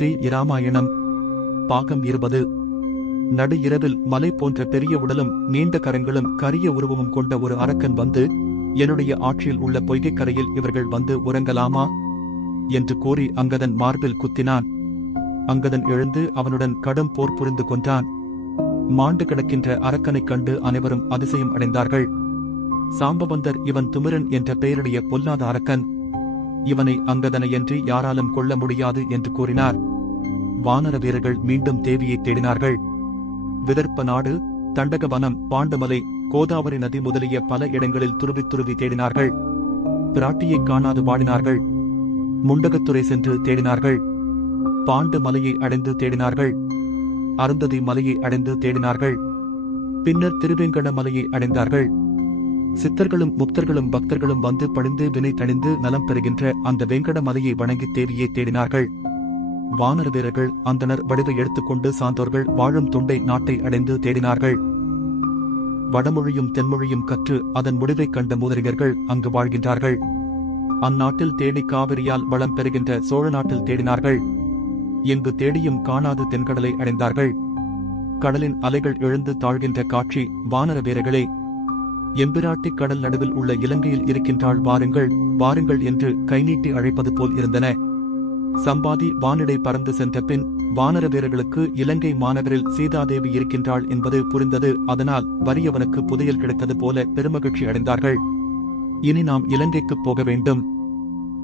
ஸ்ரீ இராமாயணம். பாகம் இருபது. நடு இரவில் மலை போன்ற பெரிய உடலும் நீண்ட கரங்களும் கரிய உருவமும் கொண்ட ஒரு அரக்கன் வந்து என்னுடைய ஆட்சியில் உள்ள பொய்கைக் கரையில் இவர்கள் வந்து உறங்கலாமா? என்று கூறி அங்கதன் மார்பில் குத்தினான். அங்கதன் எழுந்து அவனுடன் கடும் போர் புரிந்து கொண்டான் மாண்டு கிடக்கின்ற அரக்கனைக் கண்டு அனைவரும் அதிசயம் அடைந்தார்கள். சாம்பவந்தர் இவன் துமிரன் என்ற பெயருடைய பொல்லாத அரக்கன். இவனை அங்கதனையன்றி யாராலும் கொள்ள முடியாது என்று கூறினார். வானர வீரர்கள் மீண்டும் தேவியை தேடினார்கள். விதர்ப்ப நாடு தண்டகவனம் பாண்டமலை கோதாவரி நதி முதலிய பல இடங்களில் துருவி துருவி தேடினார்கள். பிராட்டியைக் காணாது பாடினார்கள். முண்டகத்துறை சென்று தேடினார்கள். பாண்டு மலையை அடைந்து தேடினார்கள். அருந்ததி மலையை அடைந்து தேடினார்கள். பின்னர் திருவேங்கட மலையை அடைந்தார்கள். சித்தர்களும் முக்தர்களும் பக்தர்களும் வந்து பணிந்து வினை தணிந்து நலம் பெறுகின்ற அந்த வெங்கட மலையை வணங்கி தேவியை தேடினார்கள். வானர வீரர்கள் அந்தனர் வடிவை எடுத்துக்கொண்டு சார்ந்தோர்கள் வாழும் தொண்டை நாட்டை அடைந்து தேடினார்கள். வடமொழியும் தென்மொழியும் கற்று அதன் முடிவைக் கண்ட மூதறிஞர்கள் அங்கு வாழ்கின்றார்கள். அந்நாட்டில் தேடி காவிரியால் வளம் பெறுகின்ற சோழ நாட்டில் தேடினார்கள். எங்கு தேடியும் காணாது தென்கடலை அடைந்தார்கள். கடலின் அலைகள் எழுந்து தாழ்கின்ற காட்சி வானர வீரர்களே எம்பிராட்டி கடல் நடுவில் உள்ள இலங்கையில் இருக்கின்றாள் வாருங்கள் வாருங்கள் என்று கைநீட்டி அழைப்பது போல் இருந்தன. சம்பாதி வானிடை பறந்து சென்ற பின் வானர வீரர்களுக்கு இலங்கை மாநகரில் சீதாதேவி இருக்கின்றாள் என்பது புரிந்தது. அதனால் வறியவனுக்கு புதையல் கிடைத்தது போல பெருமகிழ்ச்சி அடைந்தார்கள். இனி நாம் இலங்கைக்குப் போக வேண்டும்.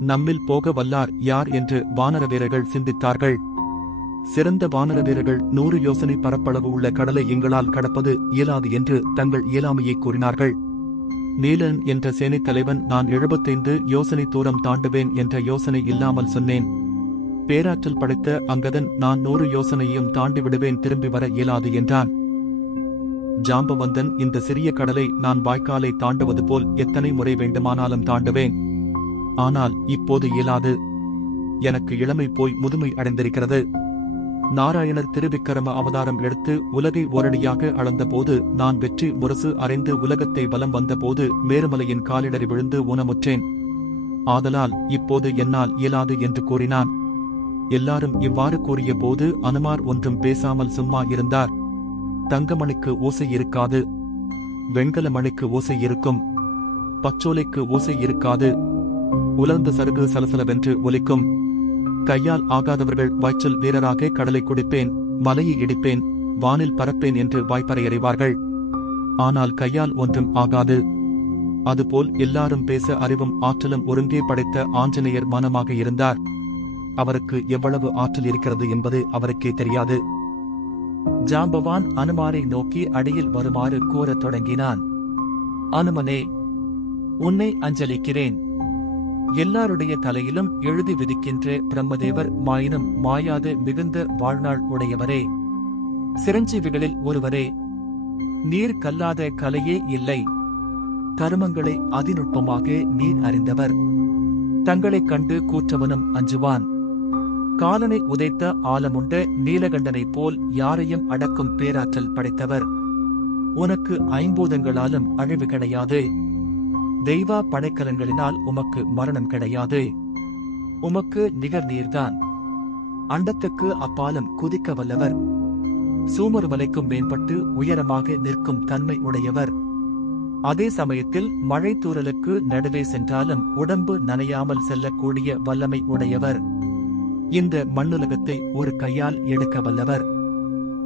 நம்மில் போக வல்லார் யார் என்று வானர வீரர்கள் சிந்தித்தார்கள். சிறந்த வானர வீரர்கள் நூறு யோசனை பரப்பளவு உள்ள கடலை எங்களால் கடப்பது இயலாது என்று தங்கள் இயலாமையை கூறினார்கள். நீலன் என்ற சேனைத் தலைவன் நான் எழுபத்தைந்து யோசனை தூரம் தாண்டுவேன் என்ற யோசனை இல்லாமல் சொன்னேன். பேராற்றல் படைத்த அங்கதன் நான் நூறு யோசனையும் தாண்டி விடுவேன் திரும்பி வர இயலாது என்றான். ஜாம்பவந்தன் இந்த சிறிய கடலை நான் வாய்க்காலை தாண்டுவது போல் எத்தனை முறை வேண்டுமானாலும் தாண்டுவேன். ஆனால் இப்போது இயலாது. எனக்கு இளமை போய் முதுமை அடைந்திருக்கிறது. நாராயணர் திருவிக்கிரம அவதாரம் எடுத்து உலகை ஓரடியாக அளந்தபோது நான் வெற்றி முரசு அறைந்து உலகத்தை வலம் வந்தபோது மேருமலையின் காலிடறி விழுந்து ஊனமுற்றேன். ஆதலால் இப்போது என்னால் இயலாது என்று கூறினான். எல்லாரும் இவ்வாறு கூறிய போது அனுமார் ஒன்றும் பேசாமல் சும்மா இருந்தார். தங்கமணிக்கு ஓசை இருக்காது. வெண்கல மணிக்கு ஓசை இருக்கும். பச்சோலைக்கு ஓசை இருக்காது. உலர்ந்த சருகு சலசலவென்று ஒலிக்கும். கையால் ஆகாதவர்கள் வாய்ச்சல் வீரராக கடலை குடிப்பேன் மலையை இடிப்பேன் வானில் பறப்பேன் என்று வாய்ப்பறையறிவார்கள். ஆனால் கையால் ஒன்றும் ஆகாது. அதுபோல் எல்லாரும் பேச அறிவும் ஆற்றலும் ஒருங்கே படைத்த ஆஞ்சநேயர் மனமாக இருந்தார். அவருக்கு எவ்வளவு ஆற்றல் இருக்கிறது என்பது அவருக்கே தெரியாது. ஜாம்பவான் அனுமாரை நோக்கி அடியில் வருமாறு கூறத் தொடங்கினான். அனுமனே உன்னை அஞ்சலிக்கிறேன். எல்லாருடைய தலையிலும் எழுதி விதிக்கின்ற பிரம்மதேவர் மாயினும் மாயாத மிகுந்த வாழ்நாள் உடையவரே. சிரஞ்சீவிகளில் ஒருவரே நீர் கல்லாத கலையே இல்லை. கருமங்களை அதிநுட்பமாக நீர் அறிந்தவர். தங்களைக் கண்டு கூற்றவனும் அஞ்சுவான். காலனை உதைத்த ஆலமுண்ட நீலகண்டனைப் போல் யாரையும் அடக்கும் பேராற்றல் படைத்தவர். உனக்கு ஐம்பூதங்களாலும் அழிவு கிடையாது. தெய்வா படைக்கலன்களினால் உமக்கு மரணம் கிடையாது. உமக்கு நிகர் நீர்தான் அண்டத்துக்கு அப்பாலும் குதிக்க வல்லவர். சூமருமலைக்கும் மேம்பட்டு உயரமாக நிற்கும் தன்மை உடையவர். அதே சமயத்தில் மழை தூறலுக்கு நடுவே சென்றாலும் உடம்பு நனையாமல் செல்லக்கூடிய வல்லமை உடையவர். இந்த மண்ணுலகத்தை ஒரு கையால் எடுக்க வல்லவர்.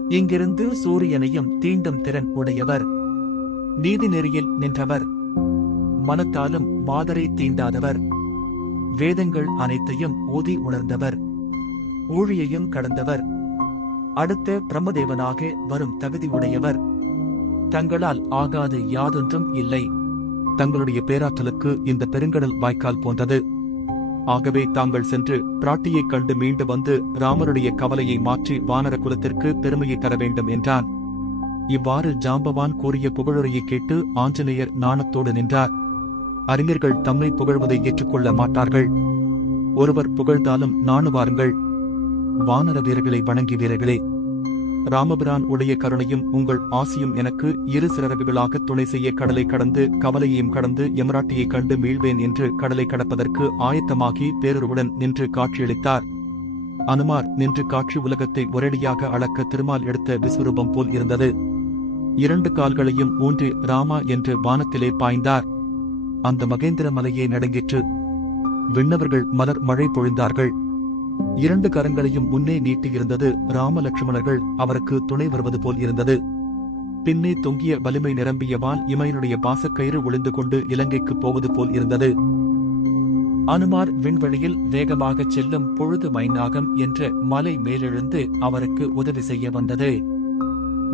இங்கிருந்து சூரியனையும் தீண்டும் திறன் உடையவர். நீதி நெறியில் நின்றவர். மனத்தாலும் மாதரை தீண்டாதவர். வேதங்கள் அனைத்தையும் ஊதி உணர்ந்தவர். ஊழியையும் கடந்தவர். அடுத்த பிரம்மதேவனாக வரும் தகுதி உடையவர். தங்களால் ஆகாது யாதொன்றும் இல்லை. தங்களுடைய பேராற்றலுக்கு இந்த பெருங்கடல் வாய்க்கால் போன்றது. ஆகவே தாங்கள் சென்று பிராட்டியைக் கண்டு மீண்டு வந்து ராமருடைய கவலையை மாற்றி வானர குலத்திற்கு பெருமையை தர வேண்டும் என்றான். இவ்வாறு ஜாம்பவான் கூறிய புகழுரையை கேட்டு ஆஞ்சநேயர் நாணத்தோடு நின்றார். அறிஞர்கள் தம்மை புகழ்வதை ஏற்றுக்கொள்ள மாட்டார்கள். ஒருவர் புகழ்ந்தாலும் நாணுவாருங்கள். வானர வீரர்களை வணங்கி வீரர்களே ராமபிரான் உடைய கருணையும் உங்கள் ஆசியும் எனக்கு இரு சிறகுகளாக துணை செய்ய கடலை கடந்து கவலையையும் கடந்து எமராட்டியைக் கண்டு மீள்வேன் என்று கடலை கடப்பதற்கு ஆயத்தமாகி பேரருவுடன் நின்று காட்சியளித்தார். அனுமார் நின்று காட்சி உலகத்தை ஒரேடியாக அளக்க திருமால் எடுத்த விஸ்வரூபம் போல் இருந்தது. இரண்டு கால்களையும் ஊன்றி ராமா என்று வானத்திலே பாய்ந்தார். அந்த மகேந்திர மலையே நடுங்கிற்று. விண்ணவர்கள் மலர் மழை பொழிந்தார்கள். இரண்டு கரங்களையும் முன்னே நீட்டியிருந்தது ராமலட்சுமணர்கள் அவருக்கு துணை வருவது போல் இருந்தது. பின்னே தொங்கிய வலிமை நிரம்பிய வால் இமையனுடைய பாசக்கயிறு ஒளிந்து கொண்டு இலங்கைக்கு போவது போல் இருந்தது. அனுமார் விண்வெளியில் வேகமாகச் செல்லும் பொழுது மைநாகம் என்ற மலை மேலெழுந்து அவருக்கு உதவி செய்ய வந்தது.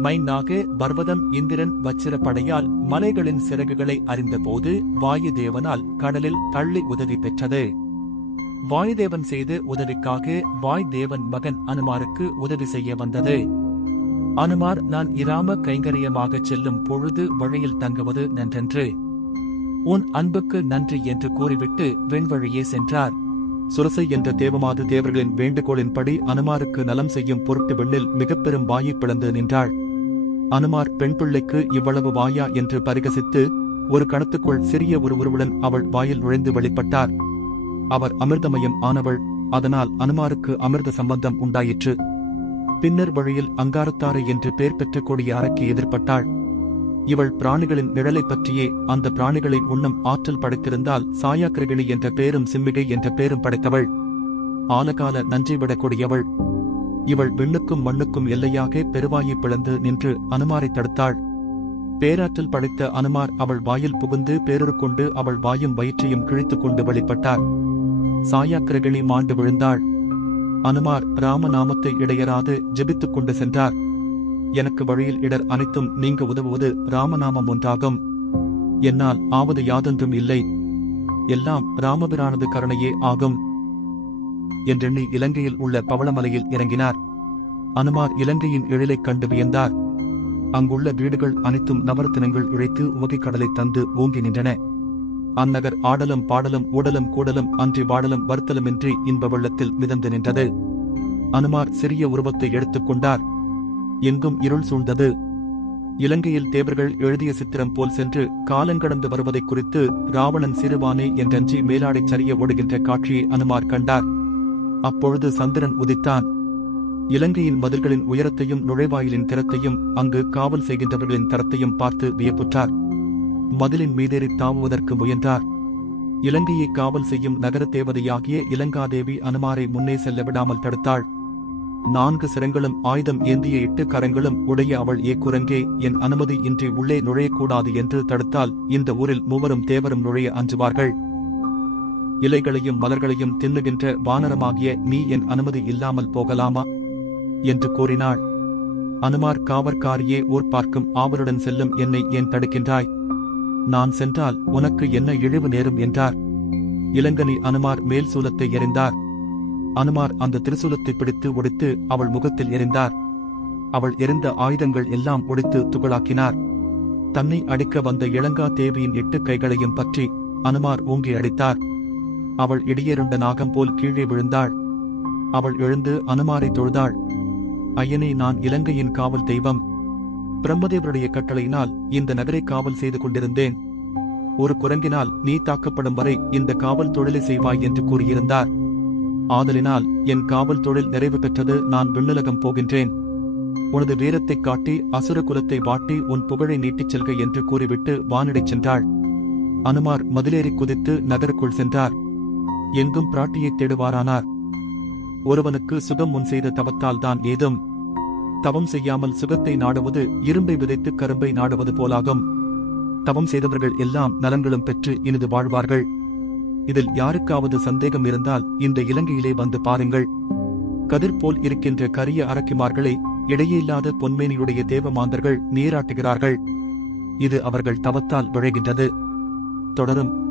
மைநாக பர்வதம் இந்திரன் வச்சிரப்படையால் மலைகளின் சிறகுகளை அறிந்தபோது வாயுதேவனால் கடலில் தள்ளி உதவி பெற்றது. வாயுதேவன் செய்த உதவிக்காக வாய்தேவன் மகன் அனுமாருக்கு உதவி செய்ய வந்தது. அனுமார் நான் இராம கைங்கரியமாகச் செல்லும் பொழுது வழியில் தங்குவது நன்றென்று. உன் அன்புக்கு நன்றி என்று கூறிவிட்டு வெண்வழியே சென்றார். சுரசை என்ற தேவமாது தேவர்களின் வேண்டுகோளின்படி அனுமாருக்கு நலம் செய்யும் பொருட்டு வெண்ணில் மிகப்பெரும் வாயை பிளந்து நின்றாள். அனுமார் பெண் பிள்ளைக்கு இவ்வளவு வாயா என்று பரிகசித்து ஒரு கணத்துக்குள் சிறிய ஒரு உருவுடன் அவள் வாயில் நுழைந்து வெளிப்பட்டார். அவர் அமிர்தமயம் ஆனவள் அதனால் அனுமாருக்கு அமிர்த சம்பந்தம் உண்டாயிற்று. பின்னர் வழியில் அங்காரத்தாரை என்று பெயர் பெற்ற கொடிய அரக்கி எதிர்ப்பட்டாள். இவள் பிராணிகளின் நிழலைப் பற்றியே அந்த பிராணிகளை உண்ணம் ஆற்றல் படைத்திருந்தால் சாயாக்கிரகிணி என்ற பேரும் சிம்மிகை என்ற பேரும் படைத்தவள். ஆலகால நன்றி விடக்கூடியவள் இவள் விண்ணுக்கும் மண்ணுக்கும் எல்லையாக பெருவாயி பிளந்து நின்று அனுமாரை தடுத்தாள். பேராற்றல் படைத்த அனுமார் அவள் வாயில் புகுந்து பேரொரு கொண்டு அவள் வாயும் வயிற்றையும் கிழித்துக் கொண்டு வெளிப்பட்டார். சாயாக்கிரகிணி மாண்டு விழுந்தாள். அனுமார் ராமநாமத்தை இடையராது ஜெபித்துக் கொண்டு சென்றார். எனக்கு வழியில் இடர் அனைத்தும் நீங்க உதவுவது ராமநாமம் ஒன்றாகும். என்னால் ஆவது யாதொன்றும் இல்லை. எல்லாம் ராமபிரானது கருணையே ஆகும். என்றெண்ணி இலங்கையில் உள்ள பவளமலையில் இறங்கினார். அனுமார் இலங்கையின் எழிலைக் கண்டு வியந்தார். அங்குள்ள வீடுகள் அனைத்தும் நவரத்தினங்கள் இழைத்து உவகை கடலை தந்து ஓங்கி நின்றன. அந்நகர் ஆடலும் பாடலும் ஊடலும் கூடலும் அன்றி வாடலும் வருத்தலுமின்றி இன்ப வெள்ளத்தில் மிதந்து நின்றது. அனுமார் சிறிய உருவத்தை எடுத்துக் கொண்டார். எங்கும் இருள் சூழ்ந்தது. இலங்கையில் தேவர்கள் எழுதிய சித்திரம் போல் சென்று காலங்கடந்து வருவதைக் குறித்து ராவணன் சிறுவானே என்றன்றி மேலாடைச் சரிய ஓடுகின்ற காட்சியை அனுமார் கண்டார். அப்பொழுது சந்திரன் உதித்தான். இலங்கையின் மதில்களின் உயரத்தையும் நுழைவாயிலின் திறத்தையும் அங்கு காவல் செய்கின்றவர்களின் தரத்தையும் பார்த்து வியப்புற்றார். மதிலின் மீதேறி தாவுவதற்கு முயன்றார். இலங்கையை காவல் செய்யும் நகர தேவதையாகிய இலங்காதேவி அனுமாரை முன்னே செல்ல விடாமல் தடுத்தாள். நான்கு சிரங்களும் ஆயுதம் ஏந்திய எட்டு கரங்களும் உடைய அவள் ஏக்குரங்கே என் அனுமதி இன்றி உள்ளே நுழையக்கூடாது என்று தடுத்தால் இந்த ஊரில் மூவரும் தேவரும் நுழைய அஞ்சுவார்கள். இலைகளையும் மலர்களையும் தின்னுகின்ற வானரமாகிய நீ என் அனுமதி இல்லாமல் போகலாமா? என்று கூறினாள். அனுமார் காவற்காரியே ஊர் பார்க்கும் ஆவலுடன் செல்லும் என்னை ஏன் தடுக்கின்றாய்? நான் சென்றால் உனக்கு என்ன இழிவு நேரும் என்றார். இளங்கனி அனுமார் மேல் சூலத்தை எறிந்தார். அனுமார் அந்த திருசூலத்தை பிடித்து ஒடித்து அவள் முகத்தில் எறிந்தார். அவள் எரிந்த ஆயுதங்கள் எல்லாம் ஒடித்து துகளாக்கினார். தன்னை அடிக்க வந்த இளங்கா தேவியின் எட்டு கைகளையும் பற்றி அனுமார் ஓங்கி அடித்தார். அவள் இடியருண்ட நாகம் போல் கீழே விழுந்தாள். அவள் எழுந்து அனுமாரை தொழுதாள். ஐயனே நான் இலங்கையின் காவல் தெய்வம். பிரம்மதேவருடைய கட்டளையினால் இந்த நகரை காவல் செய்து கொண்டிருந்தேன். ஒரு குரங்கினால் நீ தாக்கப்படும் வரை இந்த காவல் தொழிலை செய்வாய் என்று கூறியிருந்தார். ஆதலினால் என் காவல் தொழில் நிறைவு பெற்றது நான் விண்ணுலகம் போகின்றேன். உனது வீரத்தைக் காட்டி அசுர குலத்தை வாட்டி உன் புகழை நீட்டிச் செல்க என்று கூறிவிட்டு வானிடைச் சென்றாள். அனுமார் மதிலேறி குதித்து நகருக்குள் சென்றார். எங்கும் பிராட்டியை தேடுவாரானார். ஒருவனுக்கு சுகம் முன் செய்த தவத்தால் தான் ஏதும் தவம் செய்யாமல் சுகத்தை நாடுவது இரும்பை விதைத்து கரும்பை நாடுவது போலாகும். தவம் செய்தவர்கள் எல்லாம் நலன்களும் பெற்று இனிது வாழ்வார்கள். இதில் யாருக்காவது சந்தேகம் இருந்தால் இந்த இலங்கையிலே வந்து பாருங்கள். கதிர் போல் இருக்கின்ற கரிய அரக்கிமார்களை இடையில்லாத பொன்மேனியுடைய தேவமாந்தர்கள் நீராட்டுகிறார்கள். இது அவர்கள் தவத்தால் விழைகின்றது. தொடரும்.